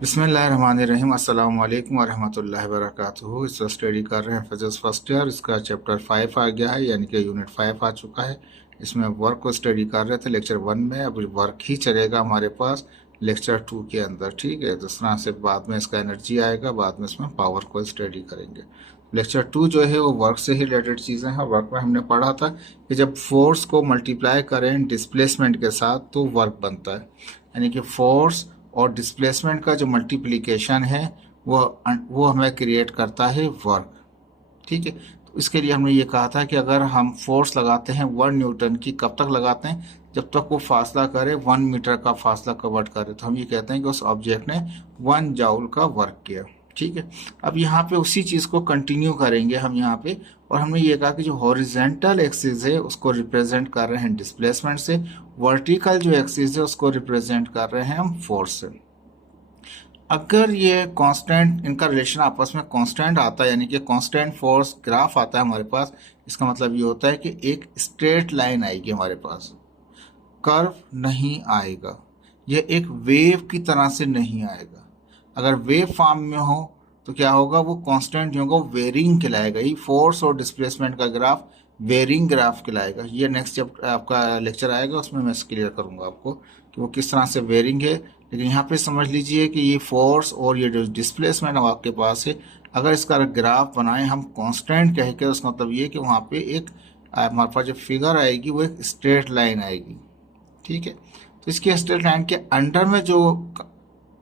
बिस्मिल्लाहिर्रहमानिर्रहीम अस्सलाम वालेकुम वरहमतुल्लाहि वबरकातुहू। इस वक्त स्टडी कर रहे हैं फिजिक्स फर्स्ट ईयर। इसका चैप्टर 5 आ गया है, यानी कि यूनिट 5 आ चुका है। इसमें वर्क को स्टडी कर रहे थे लेक्चर 1 में। अब वर्क ही चलेगा हमारे पास लेक्चर 2 के अंदर। ठीक है, जिस तरह से बाद में इसका एनर्जी आएगा, बाद में इसमें पावर को स्टडी करेंगे। लेक्चर 2 जो है वो वर्क से ही रिलेटेड चीज़ें हैं। वर्क में हमने पढ़ा था कि जब फोर्स को मल्टीप्लाई करें डिस्प्लेसमेंट के साथ तो वर्क बनता है, यानी कि फोर्स और डिस्प्लेसमेंट का जो मल्टीप्लिकेशन है वो हमें क्रिएट करता है वर्क। ठीक है, तो इसके लिए हमने ये कहा था कि अगर हम फोर्स लगाते हैं 1 न्यूटन की, कब तक लगाते हैं? जब तक वो फासला करे 1 मीटर का फासला कवर्ड करे, तो हम ये कहते हैं कि उस ऑब्जेक्ट ने 1 जूल का वर्क किया। ठीक है, अब यहाँ पे उसी चीज़ को कंटिन्यू करेंगे हम यहाँ पे। और हमने ये कहा कि जो हॉरिजेंटल एक्सिस है उसको रिप्रेजेंट कर रहे हैं डिस्प्लेसमेंट से, वर्टिकल जो एक्सिस है उसको रिप्रेजेंट कर रहे हैं हम फोर्स से। अगर ये कांस्टेंट, इनका रिलेशन आपस में कांस्टेंट आता है, यानी कि कांस्टेंट फोर्स ग्राफ आता है हमारे पास, इसका मतलब ये होता है कि एक स्ट्रेट लाइन आएगी हमारे पास, कर्व नहीं आएगा। यह एक वेव की तरह से नहीं आएगा। अगर वेव फॉर्म में हो तो क्या होगा? वो कांस्टेंट नहीं होगा, वो वेरिंग कहलाएगा। ये फोर्स और डिस्प्लेसमेंट का ग्राफ वेरिंग ग्राफ कहलाएगा। ये नेक्स्ट जब आपका लेक्चर आएगा उसमें मैं क्लियर करूंगा आपको कि वो किस तरह से वेरिंग है। लेकिन यहाँ पे समझ लीजिए कि ये फोर्स और ये जो डिस्प्लेसमेंट आपके पास है, अगर इसका ग्राफ बनाए हम कांस्टेंट कह के, उसका मतलब ये कि वहाँ पे एक हमारे पास जो फिगर आएगी वो एक स्ट्रेट लाइन आएगी। ठीक है, तो इसके स्ट्रेट लाइन के अंडर में जो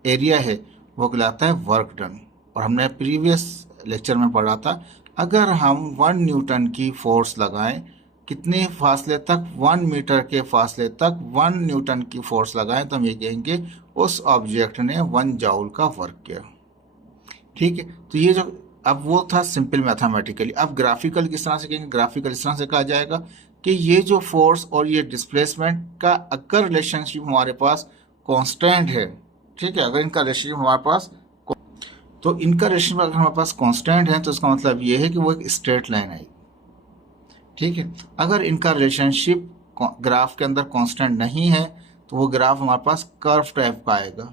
एरिया है वो कहलाता है वर्क डन। और हमने प्रीवियस लेक्चर में पढ़ा था, अगर हम 1 न्यूटन की फोर्स लगाएं, कितने फासले तक? 1 मीटर के फासले तक 1 न्यूटन की फोर्स लगाएं, तो हम ये कहेंगे उस ऑब्जेक्ट ने 1 जूल का वर्क किया। ठीक है, तो ये जो अब वो था सिंपल मैथमेटिकली। अब ग्राफिकल किस तरह से कहेंगे? ग्राफिकल इस तरह से कहा जाएगा कि ये जो फोर्स और ये डिस्प्लेसमेंट का अगर रिलेशनशिप हमारे पास कांस्टेंट है, ठीक है, अगर इनका रिलेशनशिप हमारे पास, तो इनका रिलेशनशिप अगर हमारे पास कांस्टेंट है तो इसका मतलब ये है कि वो एक स्ट्रेट लाइन आएगी। ठीक है, अगर इनका रिलेशनशिप ग्राफ के अंदर कांस्टेंट नहीं है तो वो ग्राफ हमारे पास कर्व टाइप का आएगा,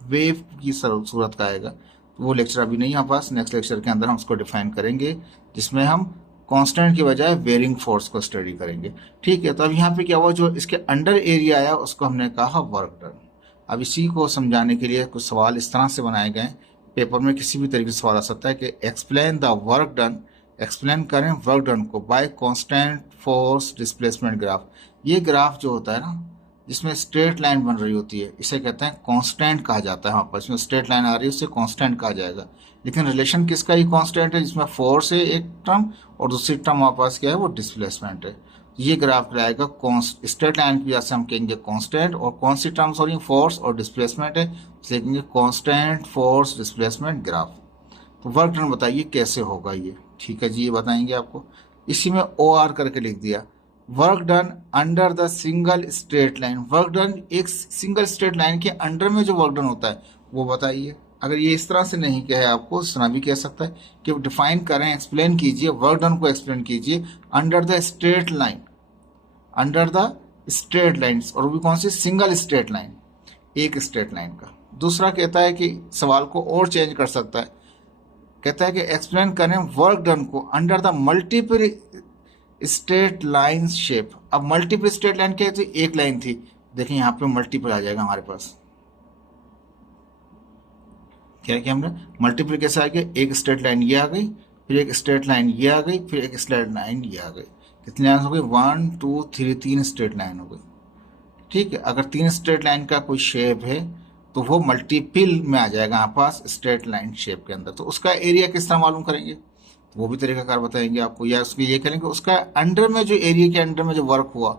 वेव की सूरत का आएगा। तो वो लेक्चर अभी नहीं है हमारे पास, नेक्स्ट लेक्चर के अंदर हम उसको डिफाइन करेंगे, जिसमें हम कांस्टेंट की बजाय वेरिंग फोर्स को स्टडी करेंगे। ठीक है, तो अब यहाँ पे क्या हुआ, जो इसके अंडर एरिया आया उसको हमने कहा वर्क डन। अब इसी को समझाने के लिए कुछ सवाल इस तरह से बनाए गए, पेपर में किसी भी तरीके से सवाल आ सकता है कि explain the work done, explain करें वर्क डन को bye constant force displacement graph. ये ग्राफ जो होता है ना, जिसमें स्ट्रेट लाइन बन रही होती है, इसे कहते हैं कांस्टेंट कहा जाता है। वहाँ पर इसमें स्ट्रेट लाइन आ रही है उसे कांस्टेंट कहा जाएगा। लेकिन रिलेशन किसका ही कांस्टेंट है? जिसमें फोर्स है एक टर्म और दूसरी टर्म हमारे पास क्या है? वो डिस्प्लेसमेंट है। ये ग्राफ कहलाएगा स्ट्रेट लाइन की वजह से हम कहेंगे कांस्टेंट, और कौन सी टर्म्स हो रही है? फोर्स और डिस्प्लेसमेंट है, इसलिए कहेंगे कांस्टेंट फोर्स डिस्प्लेसमेंट ग्राफ। तो वर्क डन बताइए कैसे होगा ये? ठीक है जी, ये बताएंगे आपको। इसी में ओ आर करके लिख दिया, work done under the single straight line. Work done एक सिंगल स्ट्रेट लाइन के अंडर में जो वर्क डन होता है वो बताइए। अगर ये इस तरह से नहीं कहे आपको, इस तरह भी कह सकता है कि डिफाइन करें, एक्सप्लेन कीजिए, वर्क डन को एक्सप्लेन कीजिए under the straight line, under the straight line, और वो भी कौन सी? सिंगल स्ट्रेट लाइन, एक स्ट्रेट लाइन का। दूसरा कहता है कि सवाल को और चेंज कर सकता है, कहता है कि एक्सप्लेन करें वर्क डन को under the multiple straight line shape. अब मल्टीपल स्ट्रेट लाइन क्या थी? एक लाइन थी, देखिए यहाँ पे मल्टीपल आ जाएगा हमारे पास। क्या किया हमने? मल्टीपल कैसे आ गया? एक स्ट्रेट लाइन ये आ गई, फिर एक स्ट्रेट लाइन ये आ गई, फिर एक स्ट्रेट लाइन ये आ गई। कितनी लाइन हो गई? 1 2 3, 3 स्ट्रेट लाइन हो गई। ठीक है, अगर 3 स्ट्रेट लाइन का कोई शेप है तो वो मल्टीपल में आ जाएगा हमारे पास स्ट्रेट लाइन शेप के अंदर। तो उसका एरिया किस तरह मालूम करेंगे? तो वो भी तरीकाकार बताएंगे आपको, या उसके ये करेंगे उसका अंडर में जो एरिया के अंडर में जो वर्क हुआ,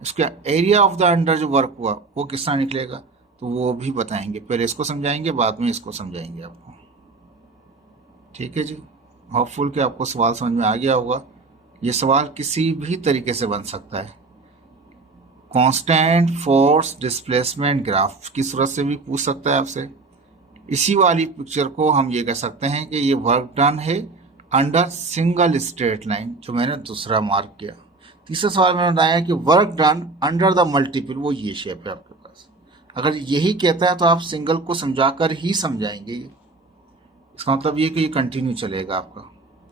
उसका एरिया ऑफ द अंडर जो वर्क हुआ वो किस तरह निकलेगा, तो वो भी बताएंगे। पहले इसको समझाएंगे, बाद में इसको समझाएंगे आपको। ठीक है जी, होपफुल कि आपको सवाल समझ में आ गया होगा। ये सवाल किसी भी तरीके से बन सकता है, कांस्टेंट फोर्स डिस्प्लेसमेंट ग्राफ की सूरत से भी पूछ सकता है आपसे। इसी वाली पिक्चर को हम ये कह सकते हैं कि ये वर्क डन है अंडर सिंगल स्ट्रेट लाइन, जो मैंने दूसरा मार्क किया। तीसरा सवाल मैंने बताया कि work done under the multiple, वो ये शेप है आपके पास। अगर यही कहता है तो आप सिंगल को समझाकर ही समझाएंगे ये, इसका मतलब ये कि ये कंटिन्यू चलेगा आपका।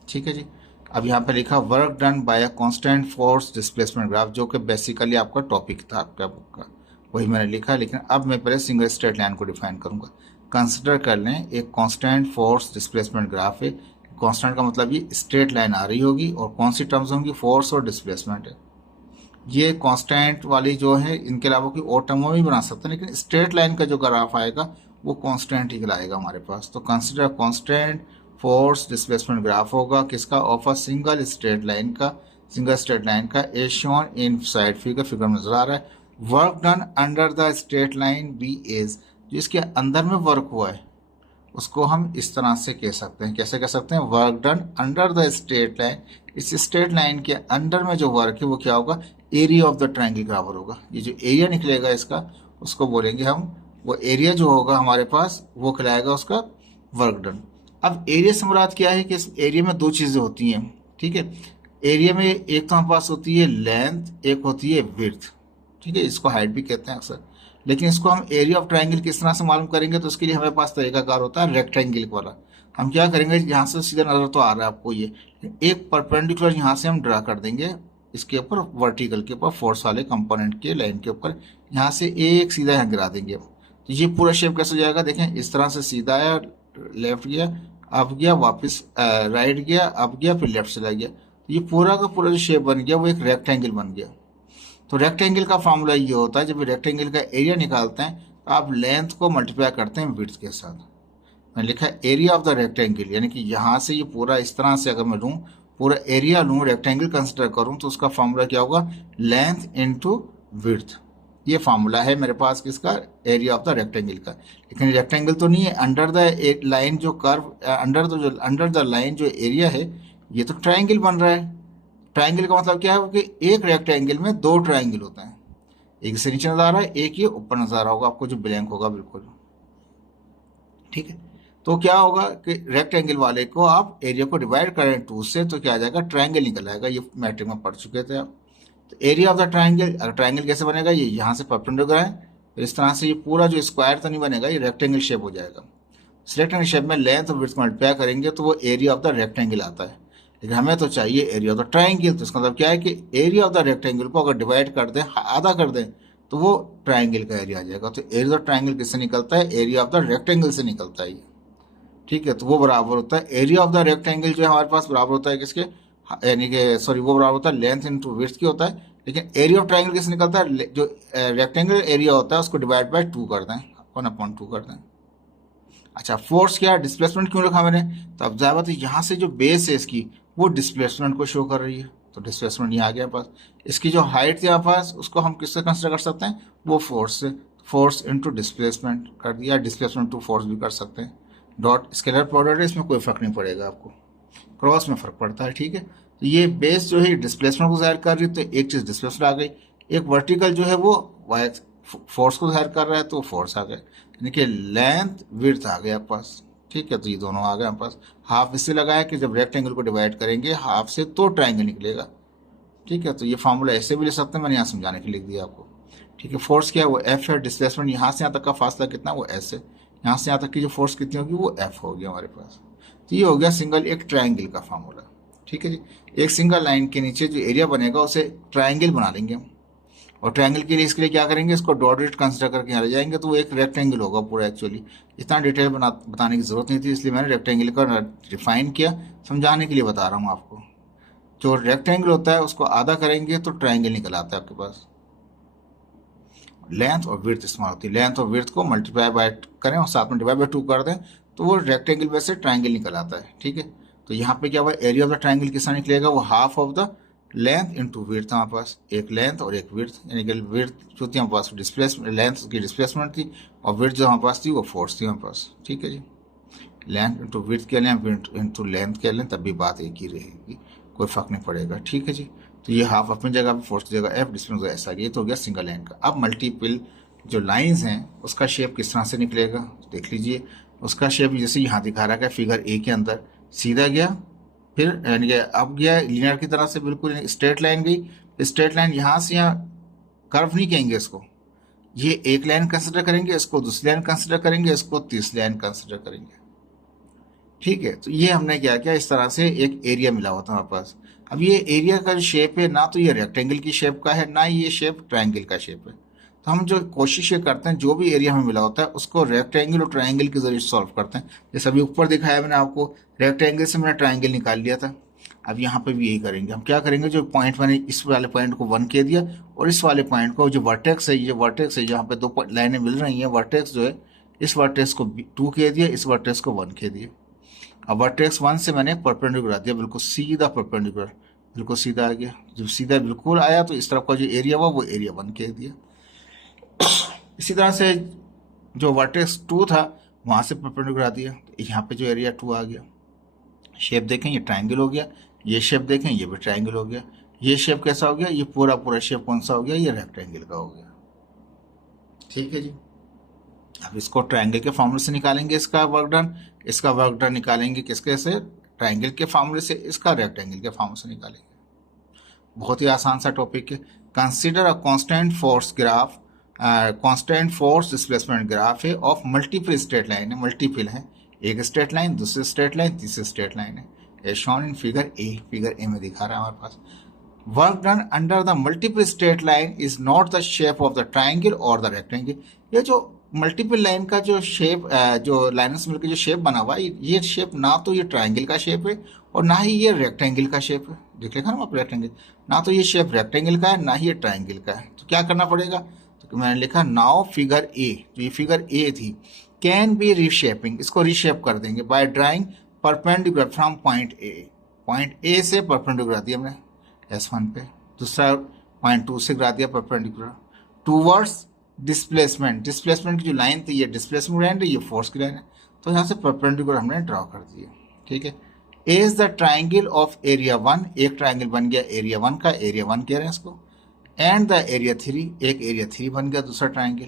ठीक है जी। अब यहाँ पे लिखा work done by a constant force displacement graph, जो कि बेसिकली आपका टॉपिक था आपका बुक का, वही मैंने लिखा। लेकिन अब मैं पहले सिंगल स्ट्रेट लाइन को डिफाइन करूंगा। कंसिडर कर लें एक कांस्टेंट फोर्स डिस्प्लेसमेंट ग्राफ है। कांस्टेंट का मतलब ये स्ट्रेट लाइन आ रही होगी और कौन सी टर्म्स होंगी, फोर्स और डिस्प्लेसमेंट है। ये कांस्टेंट वाली जो है इनके अलावा कोई और टर्म भी बना सकते हैं, लेकिन स्ट्रेट लाइन का जो ग्राफ आएगा वो कांस्टेंट ही कहलाएगा हमारे पास। तो consider constant force displacement graph होगा किसका, of a single straight line का, सिंगल स्ट्रेट लाइन का, as shown in side figure, figure में नजर आ रहा है। Work done under the straight line B is, जो इसके अंदर में वर्क हुआ है उसको हम इस तरह से कह सकते हैं, कैसे कह सकते हैं, work done under the straight line, इस स्ट्रेट लाइन के अंदर में जो वर्क है वो क्या होगा, एरिया ऑफ द ट्रायंगल के बराबर होगा। ये जो एरिया निकलेगा इसका उसको बोलेंगे हम, वो एरिया जो होगा हमारे पास वो कहलाएगा उसका वर्क डन। अब एरिया से मुराद क्या है कि इस एरिया में दो चीजें होती हैं। ठीक है, एरिया में एक तो हमारे पास होती है लेंथ, एक होती है विड्थ। ठीक है, इसको हाइट भी कहते हैं अक्सर। लेकिन इसको हम एरिया ऑफ ट्रायंगल किस तरह से मालूम करेंगे, तो उसके लिए हमारे पास तरीकाकार होता है रेक्टेंगल वाला। हम क्या करेंगे, यहाँ से सीधा नजर तो आ रहा है आपको, ये एक परपेंडिकुलर यहाँ से हम ड्रा कर देंगे इसके ऊपर, वर्टिकल के ऊपर, फोर्स वाले कंपोनेंट के लाइन के ऊपर, यहाँ से एक सीधा यहाँ गिरा देंगे। तो ये पूरा शेप कैसे हो जाएगा, देखें इस तरह से सीधा आया, लेफ्ट गया, अब गया, वापस राइट गया, अब गया, फिर लेफ्ट चला गया। तो ये पूरा का पूरा जो शेप बन गया वो एक रेक्टेंगल बन गया। तो रेक्टेंगल का फॉर्मूला ये होता है, जब रेक्टेंगल का एरिया निकालते हैं तो आप लेंथ को मल्टीप्लाई करते हैं विड्थ के साथ। मैंने लिखा है एरिया ऑफ द रेक्टेंगल, यानी कि यहाँ से ये पूरा इस तरह से अगर मैं लूँ, पूरा एरिया लूँ, रेक्टेंगल कंसिडर करूँ, तो उसका फॉर्मूला क्या होगा, लेंथ इनटू विड्थ। ये फार्मूला है मेरे पास किसका, एरिया ऑफ द रेक्टेंगल का। लेकिन रेक्टेंगल तो नहीं है, अंडर द लाइन जो कर्व, अंडर द लाइन जो एरिया है, ये तो ट्रायंगल बन रहा है। ट्रायंगल का मतलब क्या है कि एक रेक्टेंगल में दो ट्रायंगल होते हैं, एक से नीचे नजर आ रहा है, एक ये ऊपर नजर आ रहा होगा आपको जो ब्लैंक होगा बिल्कुल। ठीक है, तो क्या होगा कि रेक्टेंगल वाले को आप एरिया को डिवाइड करें 2 से तो क्या आ जाएगा, ट्रायंगल निकल आएगा। ये मैट्रिक में पढ़ चुके थे आप। तो area of the triangle, triangle कैसे बनेगा, ये यहाँ से परपेंडिकुलर है, तो इस तरह से ये पूरा जो स्क्वायर तो नहीं बनेगा, ये रेक्टेंगल शेप हो जाएगा। इस रेक्टेंगल शेप में लेंथ और विड्थ मल्टीप्लाई करेंगे तो वो एरिया ऑफ द रेक्टेंगल आता है। लेकिन हमें तो चाहिए एरिया ऑफ द ट्रायंगल। तो इसका मतलब क्या है कि एरिया ऑफ द रेक्टेंगल को अगर डिवाइड कर दें, आधा कर दें, तो वो ट्रायंगल का एरिया आ जाएगा। तो एरिया ऑफ ट्रायंगल किससे निकलता है, एरिया ऑफ द रेक्टेंगल से निकलता है। ठीक है, तो वो बराबर होता है, एरिया ऑफ द रेक्टेंगल जो है हमारे पास बराबर होता है किसके, यानी कि सॉरी, वो बराबर होता है लेंथ इनटू विड्थ की होता है। लेकिन एरिया ऑफ ट्रायंगल किससे निकलता है, जो रेक्टेंगल एरिया होता है उसको डिवाइड बाय 2 कर दें, 1/2 कर दें। अच्छा, फोर्स क्या, डिस्प्लेसमेंट क्यों रखा मैंने, तो अब जाहिर बात है यहाँ से जो बेस है इसकी वो डिस्प्लेसमेंट को शो कर रही है, तो डिस्प्लेसमेंट यहाँ आ गया पास। इसकी जो हाइट थी यहाँ पास उसको हम किससे कंसिडर कर सकते हैं, वो फोर्स से, फोर्स इनटू डिस्प्लेसमेंट कर दिया, डिस्प्लेसमेंट टू फोर्स भी कर सकते हैं। डॉट स्केलर प्रोडक्ट है, इसमें कोई फर्क नहीं पड़ेगा आपको, क्रॉस में फर्क पड़ता है। ठीक है, तो ये बेस जो है डिस्प्लेसमेंट को जाहिर कर रही है, तो एक चीज डिस्प्लेसमेंट आ गई, एक वर्टिकल जो है वो फोर्स को जाहिर कर रहा है तो फोर्स आ गया, यानी कि लेंथ विड्थ आ गया पास। ठीक है, तो ये दोनों आ गए हमारे पास। हाफ इससे लगाया कि जब रेक्टेंगल को डिवाइड करेंगे हाफ से तो ट्रायंगल निकलेगा। ठीक है, तो ये फॉर्मूला ऐसे भी ले सकते हैं, मैंने यहाँ समझाने के लिए लिख दिया आपको। ठीक है, फोर्स क्या है, वो एफ है, डिस्प्लेसमेंट यहाँ से यहाँ तक का फासला कितना, वो एस है, यहाँ से यहाँ तक की जो फोर्स कितनी होगी वो एफ होगी हमारे पास। तो ये हो गया सिंगल एक ट्रायंगल का फॉर्मूला। ठीक है जी, एक सिंगल लाइन के नीचे जो एरिया बनेगा उसे ट्रायंगल बना लेंगे हम, और ट्रायंगल के लिए इसके लिए क्या करेंगे, इसको डॉटेड कंसिडर करके यहाँ ले जाएंगे तो वो एक रेक्टेंगल होगा पूरा। एक्चुअली इतना डिटेल बताने की जरूरत नहीं थी, इसलिए मैंने रेक्टेंगल का डिफाइन किया, समझाने के लिए बता रहा हूँ आपको। जो रेक्टेंगल होता है उसको आधा करेंगे तो ट्रायंगल निकल आता है आपके पास। लेंथ और विड्थ इस्तेमाल होती है, लेंथ और विड्थ को मल्टीप्लाई बाय करें और साथ में डिवाइड बाय 2 कर दें तो वो रेक्टेंगल में से ट्रायंगल निकल आता है। ठीक है, तो यहाँ पे क्या हुआ, एरिया ऑफ द ट्रायंगल कितना निकलेगा, वो half of the length into width, हमारे पास एक लेंथ और एक विड्थ, यानी कि विड्थ जो थी हमारे पास डिस्प्लेसमेंट, लेंथ की डिस्प्लेसमेंट थी, और विड्थ जो हमारे पास थी वो फोर्स थी हमारे पास। ठीक है जी, लेंथ इंटू विड्थ कह लें, विड्थ इंटू लेंथ कह लें, तब भी बात एक ही रहेगी, कोई फर्क नहीं पड़ेगा। ठीक है जी, तो ये हाफ अपनी जगह पे, फोर्स की जगह एफ, डिस्प्लेसमेंट ऐसा, ये तो हो गया सिंगल लाइन का। अब मल्टीपल जो लाइंस हैं उसका शेप किस तरह से निकलेगा देख लीजिए। उसका शेप जैसे यहाँ दिखा रहा है फिगर ए के अंदर, सीधा गया, फिर यानी कि अब गया लीनियर की तरह से, बिल्कुल स्ट्रेट लाइन गई, स्ट्रेट लाइन यहाँ से यहाँ, कर्व नहीं कहेंगे इसको, ये एक लाइन कंसिडर करेंगे, इसको दूसरी लाइन कंसिडर करेंगे, इसको तीसरी लाइन कंसिडर करेंगे। ठीक है, तो ये हमने क्या किया, इस तरह से एक एरिया मिला हुआ था हमारे पास। अब ये एरिया का जो शेप है ना तो ये रेक्टेंगल की शेप का है ना ये शेप ट्रायंगल का शेप है। तो हम जो कोशिश ये करते हैं जो भी एरिया हमें मिला होता है उसको रेक्टेंगल और ट्रायंगल के जरिए सॉल्व करते हैं। जैसे अभी ऊपर दिखाया मैंने आपको, रेक्टेंगल से मैंने ट्रायंगल निकाल लिया था। अब यहाँ पे भी यही करेंगे। हम क्या करेंगे, जो पॉइंट मैंने इस वाले पॉइंट को 1 कह दिया और इस वाले पॉइंट को जो वर्टेक्स है, ये वर्टेक्स है जहाँ पे दो लाइनें मिल रही हैं, वर्टेक्स जो है इस वर्टेक्स को 2 कह दिया, इस वर्टेक्स को 1 कह दिया। अब वर्टेक्स 1 से मैंने परपेंडिकुलर दिया, बिल्कुल सीधा परपेंडिकुलर, बिल्कुलर सीधा आ गया। जब सीधा बिल्कुल आया तो इस तरफ का जो एरिया हुआ वो एरिया 1 कह दिया। इसी तरह से जो वर्टेक्स 2 था वहां से परपेंडिकुलर आ दिया, तो यहाँ पे जो एरिया 2 आ गया। शेप देखें ये ट्रायंगल हो गया, ये शेप देखें ये भी ट्रायंगल हो गया। ये शेप कैसा हो गया, ये पूरा पूरा शेप कौन सा हो गया, ये रेक्टेंगल का हो गया। ठीक है जी। अब इसको ट्रायंगल के फॉर्मूले से निकालेंगे, इसका वर्क डन, इसका वर्क डन निकालेंगे किसके से, ट्रायंगल के फॉर्मूले से, इसका रेक्टेंगल के फॉर्मूले से निकालेंगे। बहुत ही आसान सा टॉपिक है। Consider a constant force graph, constant force displacement graph है ऑफ मल्टीपल स्ट्रेट लाइन है, मल्टीपल है, एक स्ट्रेट लाइन, दूसरी स्ट्रेट लाइन, तीसरी स्ट्रेट लाइन है, as shown in figure A. Figure A में दिखा रहा है हमारे पास। Work done under the multiple straight line is not the shape of the triangle और द रेक्टेंगल। ये जो मल्टीपल लाइन का जो शेप, जो लाइन्स मिलकर जो शेप बना हुआ है, ये शेप ना तो ये ट्राइंगल का शेप है और ना ही ये रेक्टेंगल का शेप है। देख लिखा ना आप रेक्टेंगल, ना तो ये शेप रेक्टेंगल का है ना ही ये ट्राइंगल का है। तो क्या करना पड़ेगा, तो मैंने लिखा नाउ फिगर ए, जो ये फिगर ए थी, कैन बी रीशेपिंग, इसको रीशेप कर देंगे by drawing perpendicular from point A. Point A से परपेंडिकुलर दिया हमने S1 पे, दूसरा पॉइंट 2 से गिरा दिया परपेंडिकुलर टूवर्ड्स डिस्प्लेसमेंट। डिस्प्लेसमेंट की जो लाइन थी ये डिस्प्लेसमेंट लाइन है, ये फोर्स की लाइन है, तो यहाँ से परपेंडिकुलर हमने ड्रॉ कर दिया। ठीक है, as the triangle of area 1, एक ट्राइंगल बन गया एरिया 1 का, एरिया 1 कह रहे हैं इसको, एंड द एरिया 3, एक एरिया 3 बन गया दूसरा triangle,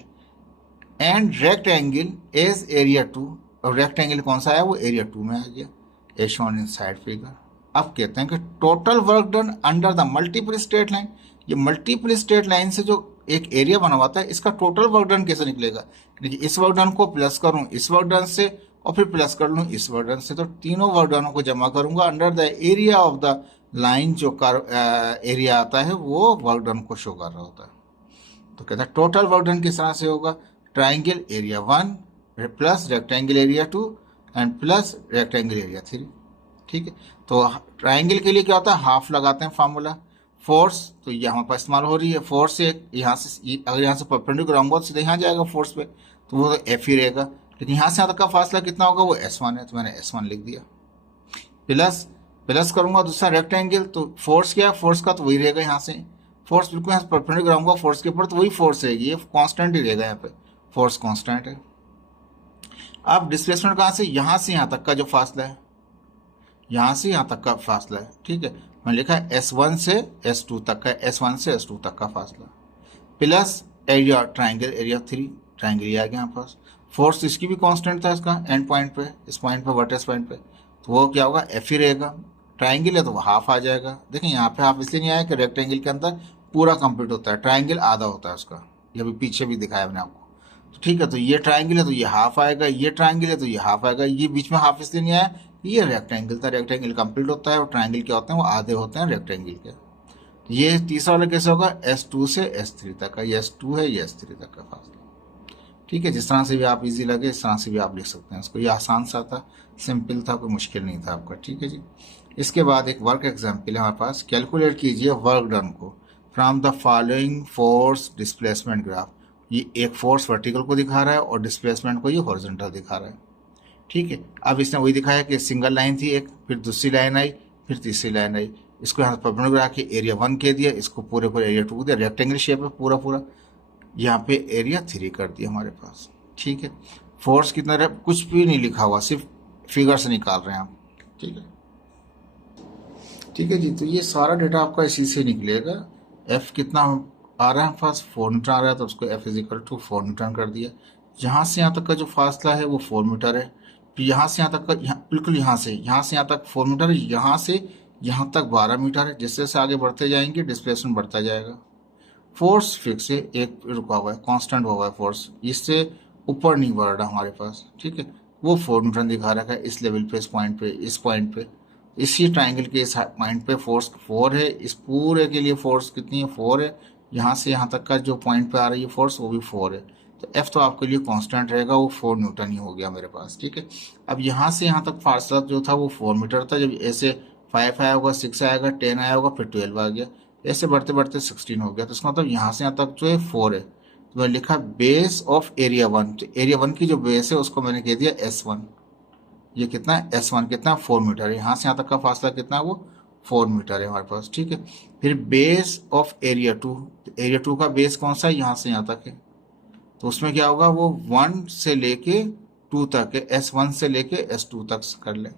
and rectangle as area 2, और रेक्टेंगल कौन सा है वो एरिया 2 में आ गया, as shown in side figure. अब कहते हैं कि total work done under the multiple straight line. ये मल्टीपल स्ट्रेट लाइन से जो एक एरिया बना हुआ था इसका टोटल वर्क डन कैसे निकलेगा, देखिए इस वर्क डन को प्लस करूं इस वर्क डन से और फिर प्लस कर लूं इस वर्क डन से, तो तीनों वर्क डनों को जमा करूंगा under the area of the line, जो एरिया आता है वो वर्क डन को शो कर रहा होता है। तो कहता है टोटल वर्क डन किस तरह से होगा, triangle area 1 plus rectangle area 2 and plus rectangle area 3। ठीक है, तो ट्राइंगल के लिए क्या होता है, हाफ लगाते हैं फार्मूला, फोर्स तो यहाँ पर इस्तेमाल हो रही है, फोर्स से यहाँ से अगर यहाँ से परपेंडिकुलर आऊंगा तो सीधे यहाँ जाएगा फोर्स पे, तो वो तो एफ ही रहेगा, लेकिन यहाँ से यहाँ तक का फासला कितना होगा वो S1 है, तो मैंने S1 लिख दिया। प्लस प्लस करूंगा दूसरा रेक्टेंगल, तो फोर्स क्या है, फोर्स का तो वही रहेगा, यहाँ से फोर्स बिल्कुल यहाँ से परपेंडिकुलर आऊंगा फोर्स के ऊपर तो वही फोर्स रहेगी, ये कॉन्स्टेंट ही रहेगा, यहाँ पे फोर्स कॉन्स्टेंट है। अब डिस्प्लेसमेंट कहाँ से यहाँ तक का जो फासला है, यहाँ से यहाँ तक का फासला है। ठीक है, मैंने लिखा है S1 से S2 तक का, S1 से S2 तक का फासला, plus area triangle area 3, triangle आ गया यहाँ पास, फोर्स इसकी भी कांस्टेंट था इसका एंड पॉइंट पे, इस पॉइंट पे वर्टेक्स पॉइंट पे, तो वो क्या होगा F ही रहेगा। ट्राइंगल है तो वो हाफ आ जाएगा, देखिए यहाँ पे हाफ इसलिए नहीं आया कि रेक्टेंगल के अंदर पूरा कंप्लीट होता है, ट्राइंगल आधा होता है उसका, ये अभी पीछे भी दिखाया मैंने आपको। तो ठीक है, तो ये ट्राइंगल है तो ये हाफ आएगा, ये ट्राइंगल है तो ये हाफ आएगा, ये बीच में हाफ इसलिए नहीं आया, ये रेक्टेंगल था, रेक्टेंगल कंप्लीट होता है और ट्राइंगल क्या होते हैं वो आधे होते हैं रेक्टेंगल के। तो ये तीसरा वाला कैसे होगा, S2 से S3 तक का, ये S2 है ये S3 तक का फासला। ठीक है, जिस तरह से भी आप इजी लगे इस तरह से भी आप लिख सकते हैं इसको, ये आसान सा था, सिंपल था, कोई मुश्किल नहीं था आपका। ठीक है जी, इसके बाद एक वर्क एग्जाम्पल है हमारे पास, कैलकुलेट कीजिए वर्क डन को from the following force displacement graph. ये एक फोर्स वर्टिकल को दिखा रहा है और डिस्प्लेसमेंट को ये हॉरिजॉन्टल दिखा रहा है। ठीक है, अब इसने वही दिखाया कि सिंगल लाइन थी एक, फिर दूसरी लाइन आई, फिर तीसरी लाइन आई, इसको यहाँ परपेंडिकुलर के एरिया 1 कह दिया, इसको पूरे पूरे एरिया 2 दिया, रेक्टेंगल शेप है पूरा पूरा, यहाँ पे एरिया 3 कर दिया हमारे पास। ठीक है, फोर्स कितना रहा कुछ भी नहीं लिखा हुआ, सिर्फ फिगर से निकाल रहे हैं आप। ठीक है, ठीक है जी, तो ये सारा डेटा आपका इसी से निकलेगा। एफ कितना आ रहा है फर्स्ट 4 न्यूटन आ रहा है, तो उसको F = 4 न्यूटन कर दिया। यहाँ से यहाँ तक का जो फासला है वो 4 मीटर है, फिर यहाँ से यहाँ तक का बिल्कुल यहाँ से यहाँ तक 4 मीटर है, यहाँ से यहाँ तक 12 मीटर है। जैसे जैसे आगे बढ़ते जाएंगे डिस्प्लेसमेंट बढ़ता जाएगा। फोर्स फिक्स है, एक रुका हुआ है, कांस्टेंट हुआ है फोर्स, इससे ऊपर नहीं बढ़ रहा हमारे पास, ठीक है। वो 4 न्यूटन दिखा रखा है इस लेवल पे, इस पॉइंट पे, इस पॉइंट पे, इसी ट्राइंगल के इस पॉइंट पे फोर्स 4 है। इस पूरे के लिए फोर्स कितनी है, 4 है। यहाँ से यहाँ तक का जो पॉइंट पे आ रही है फोर्स वो भी 4 है। तो एफ तो आपके लिए कांस्टेंट रहेगा, वो 4 न्यूटन ही हो गया मेरे पास, ठीक है। अब यहाँ से यहाँ तक फासला जो था वो 4 मीटर था। जब ऐसे 5 आया होगा, 6 आएगा, 10 आया होगा, फिर 12 आ गया, ऐसे बढ़ते बढ़ते 16 हो गया। तो इसका मतलब यहाँ से यहाँ तक जो है 4 है। तो मैंने लिखा बेस ऑफ एरिया 1। तो एरिया 1 की जो बेस है उसको मैंने कह दिया S1। ये कितना है, S1 कितना, 4 मीटर है। यहाँ से यहाँ तक का फासला कितना है, वो 4 मीटर है हमारे पास, ठीक है। फिर बेस ऑफ एरिया 2। एरिया 2 का बेस कौन सा है, यहाँ से यहाँ तक है। तो उसमें क्या होगा, वो 1 से लेके 2 तक है, S1 से लेके S2 तक कर ले।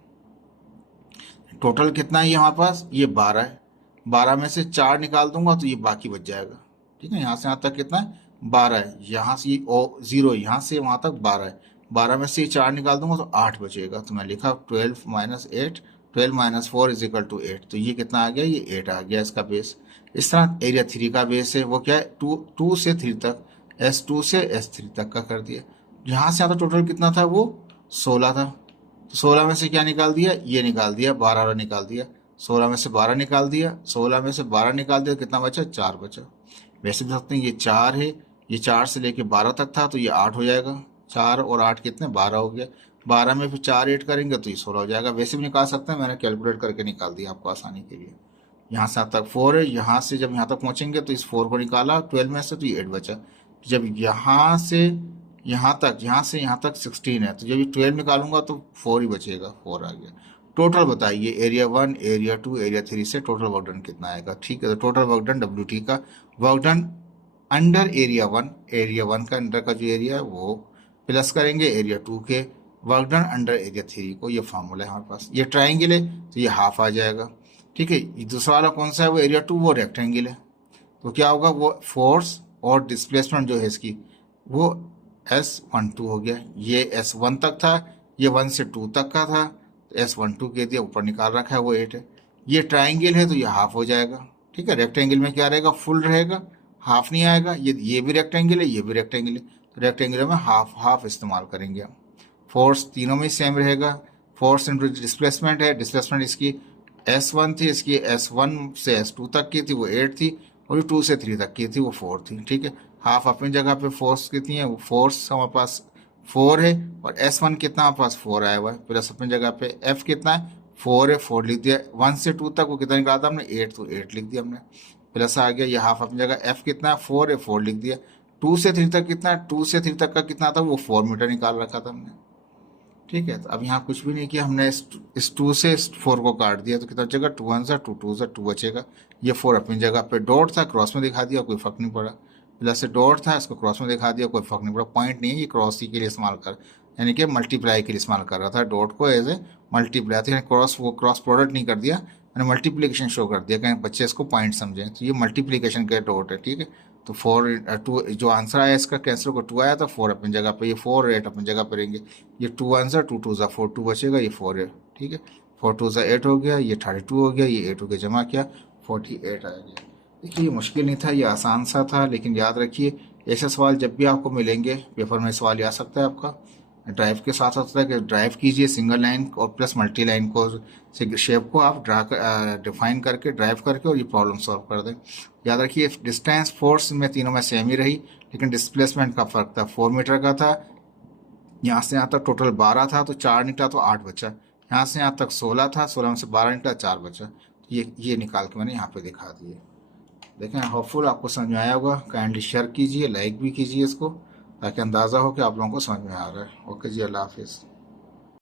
टोटल कितना है ये हमारे पास, ये 12 है। 12 में से 4 निकाल दूंगा तो ये बाकी बच जाएगा, ठीक है। यहाँ से यहाँ तक कितना है, 12 है। यहाँ से जीरो, यहाँ से वहाँ तक 12 है। 12 में से ये 4 निकाल दूंगा तो 8 बचेगा। तो मैं लिखा 12 minus 8, 12 minus 4 is equal to 8। तो ये कितना आ गया, ये 8 आ गया इसका बेस। इस तरह एरिया 3 का बेस है, वो क्या है, 2 से 3 तक, S2 से S3 तक का कर दिया। यहाँ से आता टोटल कितना था, वो 16 था। तो 16 में से क्या निकाल दिया, ये निकाल दिया, 12 निकाल दिया। 16 में से 12 निकाल दिया, 16 में से 12 निकाल दिया, कितना बचा, 4 बचा। वैसे भी सकते हैं ये 4 है, ये 4 से लेके 12 तक था, तो ये 8 हो जाएगा। 4 और 8 कितने, 12 हो गया। 12 में फिर 4 ऐड करेंगे तो ये 16 हो जाएगा। वैसे भी निकाल सकते हैं, मैंने कैलकुलेट करके निकाल दिया आपको आसानी के लिए। यहाँ से यहाँ तक 4 है, यहाँ से जब यहाँ तक पहुँचेंगे तो इस 4 को निकाला 12 में से, तो ये 8 बचा। जब यहाँ से यहाँ तक, यहाँ से यहाँ तक 16 है, तो जब ये 12 निकालूंगा तो 4 ही बचेगा, 4 आ गया। टोटल बताइए एरिया 1, एरिया 2, एरिया 3 से टोटल वर्क डन कितना आएगा, ठीक है। तो टोटल वर्क डन WT का work done under area 1, area 1 का अंडर का जो एरिया है वो प्लस करेंगे एरिया 2 के वर्क डन अंडर एरिया 3 को। ये फार्मूला है हमारे पास। ये ट्राइंगल है तो ये हाफ आ जाएगा, ठीक है। दूसरा वाला कौन सा है, वो एरिया 2, वो रेक्टेंगल है। तो क्या होगा, वो फोर्स और डिस्प्लेसमेंट जो है इसकी, वो S12 हो गया। ये S1 तक था, ये 1 से 2 तक का था, तो S12 कह दिया, ऊपर निकाल रखा है वो 8 है। ये ट्राइंगल है तो ये हाफ हो जाएगा, ठीक है। रेक्टेंगल में क्या रहेगा, फुल रहेगा, हाफ नहीं आएगा। ये भी रेक्टेंगल है, ये भी रेक्टेंगल है, तो रेक्टेंगल में हाफ हाफ इस्तेमाल करेंगे हम। फोर्स तीनों में सेम रहेगा। फोर्स इंटू डिस्प्लेसमेंट है, डिस्प्लेसमेंट इसकी S1 थी, इसकी S1 से S2 तक की थी, वो 8 थी, और 2 से 3 तक की थी, वो 4 थी, ठीक है। हाफ अपनी जगह पे फोर्स कितनी है, वो फोर्स हमारे पास 4 है, और S1 कितना हमारे पास 4 आया हुआ है, प्लस अपनी जगह पे F कितना है, 4 है, 4 लिख दिया। 1 से 2 तक वो कितना निकाला था हमने, 8, तो 8 लिख दिया हमने, प्लस आ गया। ये हाफ अपनी जगह, F कितना है, 4 है, 4 लिख दिया। 2 से 3 तक कितना है, 2 से 3 तक का कितना था, वो 4 मीटर निकाल रखा था हमने, ठीक है। तो अब यहाँ कुछ भी नहीं किया हमने, इस 2 से इस 4 को काट दिया, तो कितना बचेगा, 2 1 2 2 2 बचेगा। ये 4 अपनी जगह पे, डॉट था क्रॉस में दिखा दिया, कोई फर्क नहीं पड़ा। प्लस से डॉट था, इसको क्रॉस में दिखा दिया, कोई फर्क नहीं पड़ा। पॉइंट नहीं है, ये क्रॉस ही के लिए इस्तेमाल कर, यानी कि मल्टीप्लाई के लिए इस्तेमाल कर रहा था डॉट को, एज ए मल्टीप्लाई। तो क्रॉस, वो क्रॉस प्रोडक्ट नहीं कर दिया, मैंने मल्टीप्लीकेशन शो कर दिया, कहीं बच्चे इसको पॉइंट समझें। तो ये मल्टीप्लीकेशन का डॉट है, ठीक है। तो 4 2 जो आंसर आया इसका, कैंसिल को 2 आया, तो 4 अपनी जगह पे, ये 4 और 8 अपनी जगह पे रहेंगे। ये 2 आंसर, 2 2 4 2 बचेगा, ये 4 है, ठीक है। 4 2 8 हो गया, ये 32 हो गया, ये 8 हो गया, जमा किया 48 आ गया। देखिए ये मुश्किल नहीं था, ये आसान सा था, लेकिन याद रखिए ऐसे सवाल जब भी आपको मिलेंगे पेपर में, सवाल आ सकता है आपका ड्राइव के साथ होता है कि ड्राइव कीजिए सिंगल लाइन और प्लस मल्टी लाइन को, शेप को आप डिफाइन करके ड्राइव करके और ये प्रॉब्लम सॉल्व कर दें। याद रखिए डिस्टेंस फोर्स में तीनों में सेम ही रही, लेकिन डिस्प्लेसमेंट का फर्क था, 4 मीटर का था। यहाँ से यहाँ तक टोटल 12 था, तो 4 निकला तो 8 बचा। यहाँ से यहाँ तक 16 था, 16 में से 12 निकला, 4 बचा। ये निकाल के मैंने यहाँ पे दिखा दिए। देखें, होपफुल आपको समझ में आया होगा। काइंडली शेयर कीजिए, लाइक भी कीजिए इसको, ताकि अंदाज़ा हो कि आप लोगों को समझ में आ रहा है। ओके जी, अल्लाह हाफिज़।